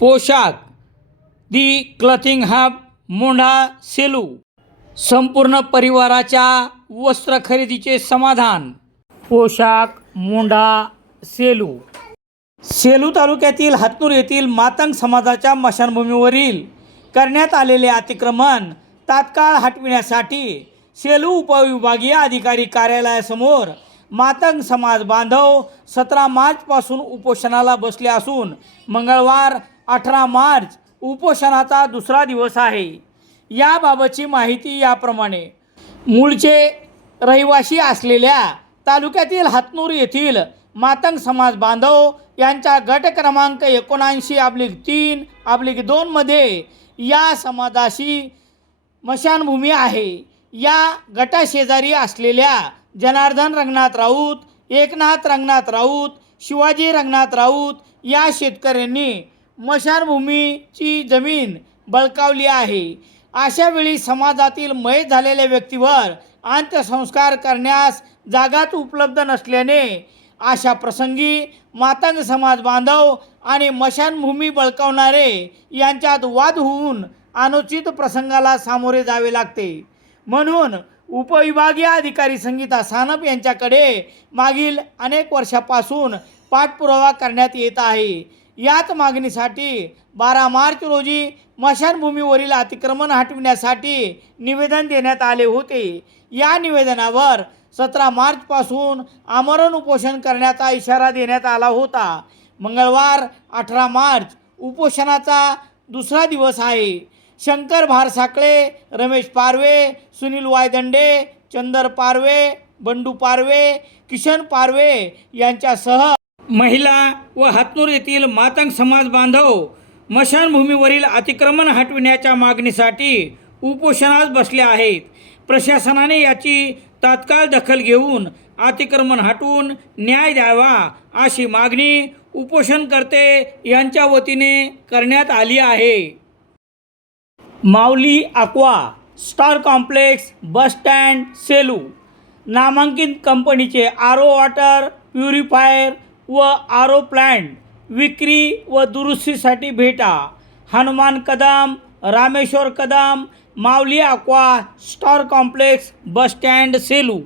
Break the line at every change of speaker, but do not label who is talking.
पोशाख. The clothing hub Mondha Selu. संपूर्ण परिवाराच्या वस्त्र खरेदीचे समाधान. पोशाख मोंढा सेलू. सेलू तालुक्यातील हातनूर येथील मातंग समाजाच्या मशानभूमीवरील करण्यात आलेले अतिक्रमण तात्काळ हटविण्यासाठी सेलू उपविभागीय अधिकारी कार्यालयासमोर मातंग समाज बांधव सतरा मार्चपासून उपोषणाला बसले असून मंगळवार अठरा मार्च उपोषणाचा दुसरा दिवस आहे. याबाबतची माहिती याप्रमाणे. मूळचे रहिवासी असलेल्या तालुक्यातील हातनूर येथील मातंग समाज बांधव यांच्या गट क्रमांक एकोणऐंशी अब्लिक तीन अब्लिक दोनमध्ये या समाजाशी मशानभूमी आहे. या गटाशेजारी असलेल्या जनार्दन रंगनाथ राऊत एकनाथ रंगनाथ राऊत शिवाजी रंगनाथ राऊत या शेतकऱ्यांनी मशानभूमीची जमीन बळकावली आहे. अशा वेळी समाजातील मय झालेल्या व्यक्तीवर अंत्यसंस्कार करण्यास जागाच उपलब्ध नसल्याने अशा प्रसंगी मातंग समाज बांधव आणि मशानभूमी बळकावणारे यांच्यात वाद होऊन अनुचित प्रसंगाला सामोरे जावे लागते. म्हणून उपविभागीय अधिकारी संगीता सानप यांच्याकडे मागील अनेक वर्षापासून पाठपुरावा करण्यात येत आहे. याच मागणीसाठी बारा मार्च रोजी मशानभूमीवरील अतिक्रमण हटविण्यासाठी निवेदन देण्यात आले होते. या निवेदनावर सतरा मार्चपासून आमरण उपोषण करण्याचा इशारा देण्यात आला होता. मंगळवार अठरा मार्च उपोषणाचा दुसरा दिवस आहे. शंकर भारसाकळे रमेश पारवे सुनील वायदंडे चंदर पारवे बंडू पारवे किशन पारवे यांच्यासह महिला व हातनूर येथील मातंग समाज बांधव मशानभूमीवरील अतिक्रमण हटविण्याच्या मागणीसाठी उपोषणास बसले आहेत. प्रशासनाने याची तात्काळ दखल घेऊन अतिक्रमण हटवून न्याय द्यावा अशी मागणी उपोषणकर्ते यांच्या वतीने करण्यात आली आहे. Mauli aqua star complex bus stand Selu नामांकित कंपनीचे आर ओ वॉटर प्युरिफायर व आरो ओ प्लॅन्ट विक्री व दुरुस्तीसाठी भेटा. Hanuman Kadam Rameshwar Kadam Mauli aqua star complex bus stand Selu.